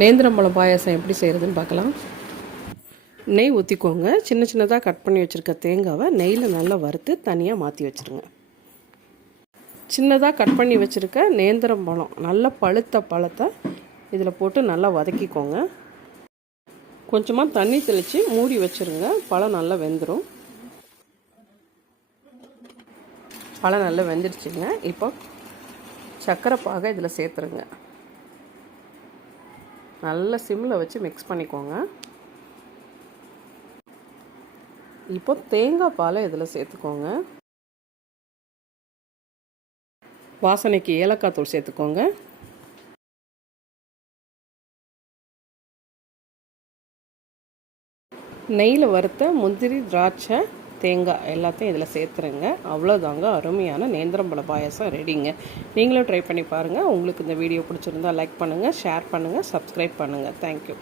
நேந்திரம்பழம் பாயசம் எப்படி செய்கிறதுன்னு பார்க்கலாம். நெய் ஊற்றிக்கோங்க சின்ன சின்னதாக கட் பண்ணி வச்சுருக்க தேங்காவை நெய்யில் நல்லா வறுத்து தனியாக மாற்றி வச்சுருங்க. சின்னதாக கட் பண்ணி வச்சுருக்க நேந்திரம் பழம் நல்லா பழுத்த பழத்தை இதில் போட்டு நல்லா வதக்கிக்கோங்க. கொஞ்சமாக தண்ணி தெளித்து மூடி வச்சுருங்க. பழம் நல்லா வெந்துடும் பழம் நல்லா வெந்துடுச்சுங்க இப்போ சர்க்கரை பாகை இதில் சேர்த்துருங்க. நல்ல சிம்மில் வச்சு மிக்ஸ் பண்ணிக்கோங்க. இப்போ தேங்காய் பாலை இதில் சேர்த்துக்கோங்க. வாசனைக்கு ஏலக்காய் தூள் சேர்த்துக்கோங்க. நெய்யில் வறுத்த முந்திரி திராட்சை தேங்காய் எல்லாத்தையும் இதில் சேர்த்துருங்க. அவ்வளோதாங்க அருமையான நேந்திரம்பழ பாயாசம் ரெடிங்க நீங்களும் ட்ரை பண்ணி பாருங்கள் உங்களுக்கு இந்த வீடியோ பிடிச்சிருந்தா லைக் பண்ணுங்கள் ஷேர் பண்ணுங்கள் சப்ஸ்கிரைப் பண்ணுங்கள் தேங்க்யூ